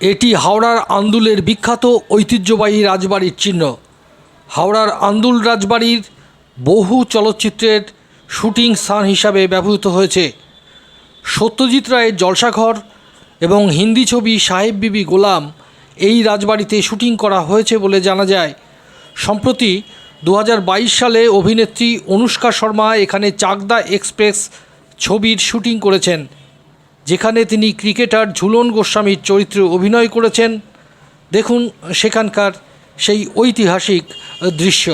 এটি হাওড়ার আন্দুলের বিখ্যাত ঐতিহ্যবাহী রাজবাড়ির চিহ্ন। হাওড়ার আন্দুল রাজবাড়ির বহু চলচ্চিত্রের শুটিং স্থান হিসাবে ব্যবহৃত হয়েছে। সত্যজিৎ রায়ের জলসাঘর এবং হিন্দি ছবি সাহেব বিবি গোলাম এই রাজবাড়িতে শুটিং করা হয়েছে বলে জানা যায়। সম্প্রতি দু হাজার বাইশ সালে অভিনেত্রী অনুষ্কা শর্মা এখানে চাকদা এক্সপ্রেস ছবির শুটিং করেছেন। যেখানে তিনি ক্রিকেটার ঝুলন গোস্বামীর চরিত্রে অভিনয় করেছেন দেখুন সেখানকার সেই ঐতিহাসিক দৃশ্য।